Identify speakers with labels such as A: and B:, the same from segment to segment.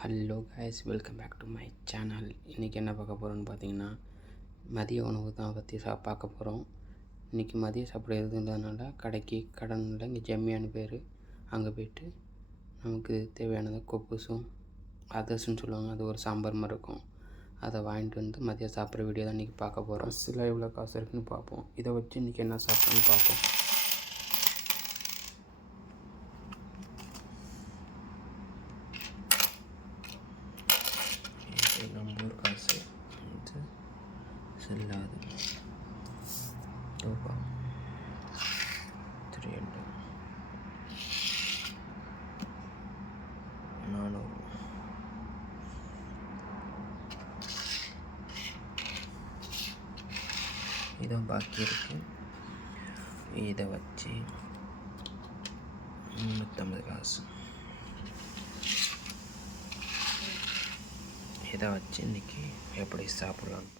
A: Hello guys welcome back to my channel இன்றைக்கி என்ன பார்க்க போகிறோன்னு பார்த்தீங்கன்னா மதிய உணவு தான் பற்றி சா பார்க்க போகிறோம் இன்றைக்கி மதிய சாப்பிட இருந்ததுனால கடைக்கு கடனில் இங்கே ஜம்மியான பேர். அங்கே போயிட்டு நமக்கு தேவையானதை கொப்புசும் அதர்ஸ்ன்னு சொல்லுவாங்க. அது ஒரு சாம்பார் மாதிரி இருக்கும். அதை வாங்கிட்டு வந்து மதியம் சாப்பிட்ற வீடியோ தான் இன்றைக்கி பார்க்க போகிறோம் சில எவ்வளோ காசு இருக்குன்னு பார்ப்போம். இதை வச்சு இன்றைக்கி என்ன சாப்பிட்றோன்னு பார்ப்போம் இது நம்ம ஊர் காசு இது செல்லாது. ரூபா. த்ரீ ஹண்ட்ரட் நானூறு. இதான் பாக்கி இருக்கு. இதை வச்சு முந்நூற்றம்பது காசு. இதை வச்சு இன்னைக்கு எப்படி சாப்பிட்லான்னு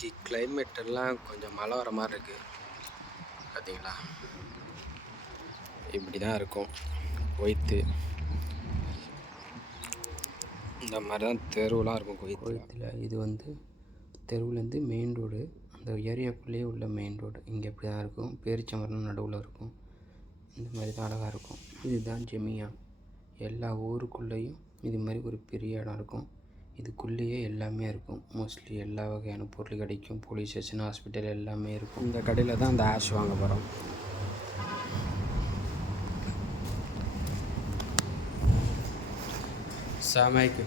A: இன்றைக்கி கிளைமேட் எல்லாம் கொஞ்சம் மழை வர மாதிரி இருக்குது பார்த்தீங்களா இப்படி தான் இருக்கும். கொய்த்து. இந்த மாதிரி தான் தெருவெலாம் இருக்கும் கொய்த்து. கொய்த்தில் இது வந்து தெருவுலேருந்து மெயின் ரோடு அந்த ஏரியாக்குள்ளேயே உள்ள மெயின் ரோடு இங்கே இப்படி தான் இருக்கும். பேரிச்சமரம் நடுவில் இருக்கும். இந்த மாதிரி தான் அழகாக இருக்கும். இதுதான் ஜெமியா. எல்லா ஊருக்குள்ளேயும் இது மாதிரி ஒரு பெரிய இடம் இருக்கும். இதுக்குள்ளேயே எல்லாமே இருக்கும். மோஸ்ட்லி எல்லா வகையான பொருள் கிடைக்கும். போலீஸ் ஸ்டேஷன் ஹாஸ்பிட்டல் எல்லாமே இருக்கும். இந்த கடையில் தான் அந்த ஆஷ் வாங்க போகிறோம் சாமைக்கு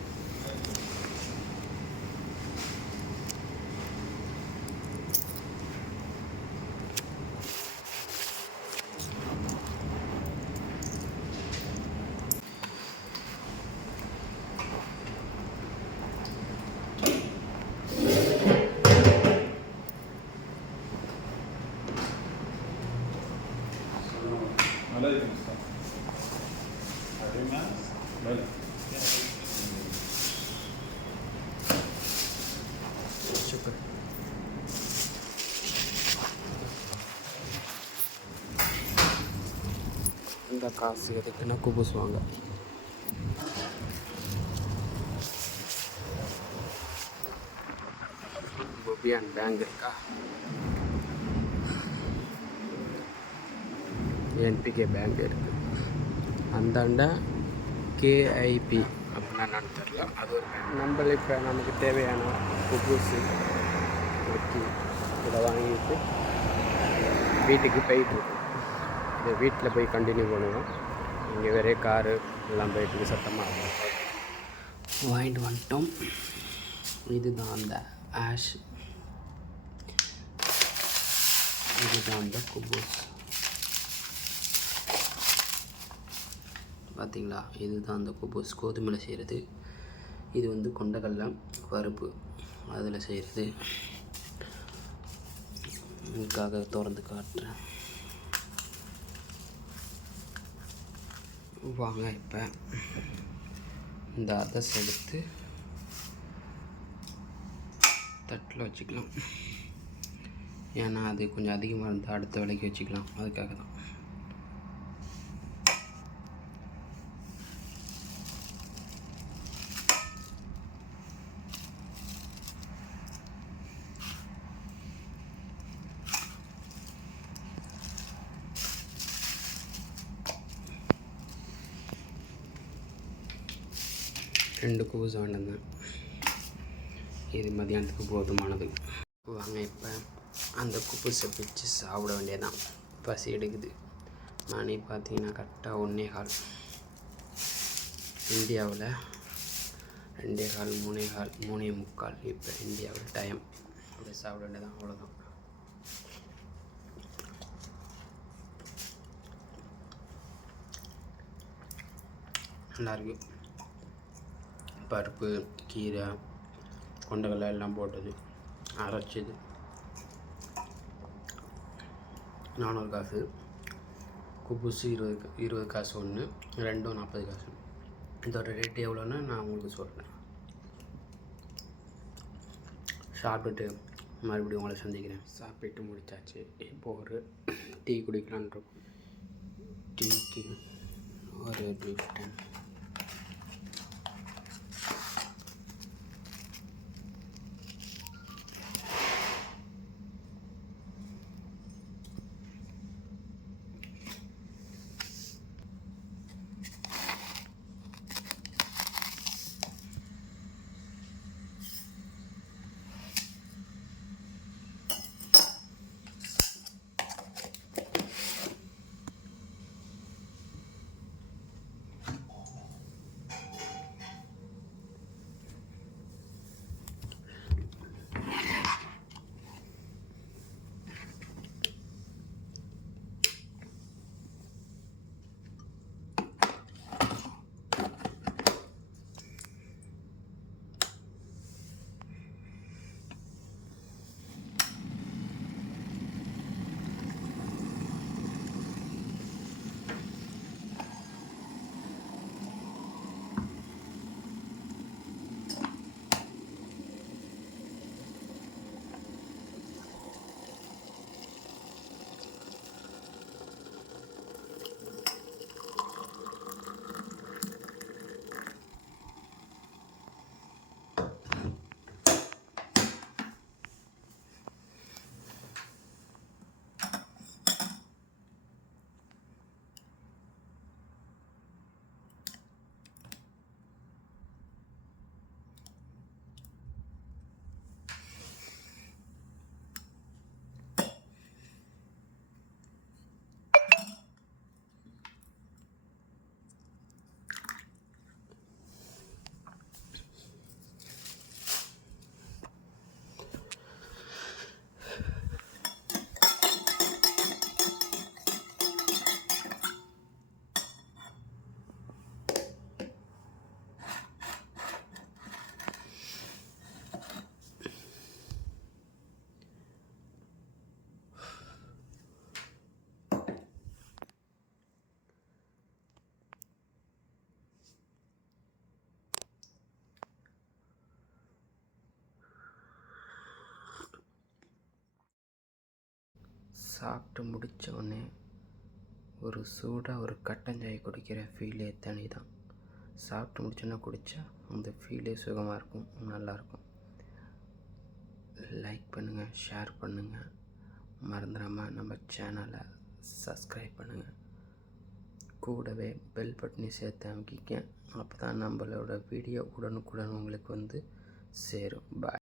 B: Terima. Baik.
A: Syukur. இந்த காசு எதுக்குன்னா குபுசுவாங்க புபியான் பேங்க் இருக்கா என்பிகே பேங்க் இருக்குது அந்தாண்ட கேஐபி அப்படின்னா என்னன்னு தெரில அது ஒரு இப்போ நமக்கு தேவையான புதுசு வெக்கி இதை வாங்கிட்டு வீட்டுக்கு போயிட்டு இருக்கோம் இது வீட்டில் போய் கண்டினியூ பண்ணுவோம். இங்கே வேறே காரு எல்லாம் போயிட்டு சத்தமாக வாங்கிட்டு வந்துட்டோம். இதுதான் அந்த ஆஷ் இதுதான் அந்த குபூஸ் பார்த்தீங்களா? இதுதான் அந்த குபூஸ். கோதுமையில் செய்கிறது இது வந்து கொண்டக்கடலை பருப்பு. அதில் செய்கிறது இதுக்காக திறந்து காட்டுறேன். வாங்க இப்போ இந்த அதை எடுத்து தட்டில் வச்சுக்கலாம். ஏன்னா அது கொஞ்சம் அதிகமாக இருந்தால் அடுத்த வேலைக்கு வச்சுக்கலாம். அதுக்காக தான் ரெண்டு கூஸ் வேண்டியிருந்தேன் இது மதியானத்துக்கு போதுமானது. வாங்க இப்போ அந்த குப்பூஸை பிச்சு சாப்பிட வேண்டியதான் பசி எடுக்குது. மணி பார்த்தீங்கன்னா கரெக்டாக ஒன்றே கால். இந்தியாவில் ரெண்டே கால் மூணே கால் மூணே முக்கால் இப்போ இந்தியாவில் டைம் அப்படி சாப்பிட வேண்டியதான் அவ்வளோதான் நல்லாயிருக்கு பருப்பு கீரை கொண்டக்கடலை எல்லாம் போட்டது. அரைச்சது. நானூறு காசு. குப்புசு இருபது இருபது காசு ஒன்று ரெண்டும் நாற்பது காசு. இதோட ரேட்டு எவ்வளோன்னு நான் உங்களுக்கு சொல்கிறேன் சாப்பிட்டுட்டு மறுபடியும் உங்களை சந்திக்கிறேன். சாப்பிட்டு முடிச்சாச்சு. இப்போ ஒரு டீ குடிக்கலான்னு இருக்கோம். டீக்கு ஒரு பீஃப் சாப்பிட்டு முடித்தோடனே ஒரு சூடாக ஒரு கட்டஞ்சாய் குடிக்கிற ஃபீலே தனி தான் சாப்பிட்டு முடிச்சோன்னே குடித்தா அந்த ஃபீலே சுகமாக இருக்கும் நல்லாயிருக்கும் லைக் பண்ணுங்கள் ஷேர் பண்ணுங்கள் மறந்துடாமல் நம்ம சேனலை சப்ஸ்கிரைப் பண்ணுங்கள் கூடவே பெல் பட்டனை சேர்த்து அமைக்கிக்க. அப்போ தான் நம்மளோட வீடியோ உடனுக்குடன் உங்களுக்கு வந்து சேரும். பாய்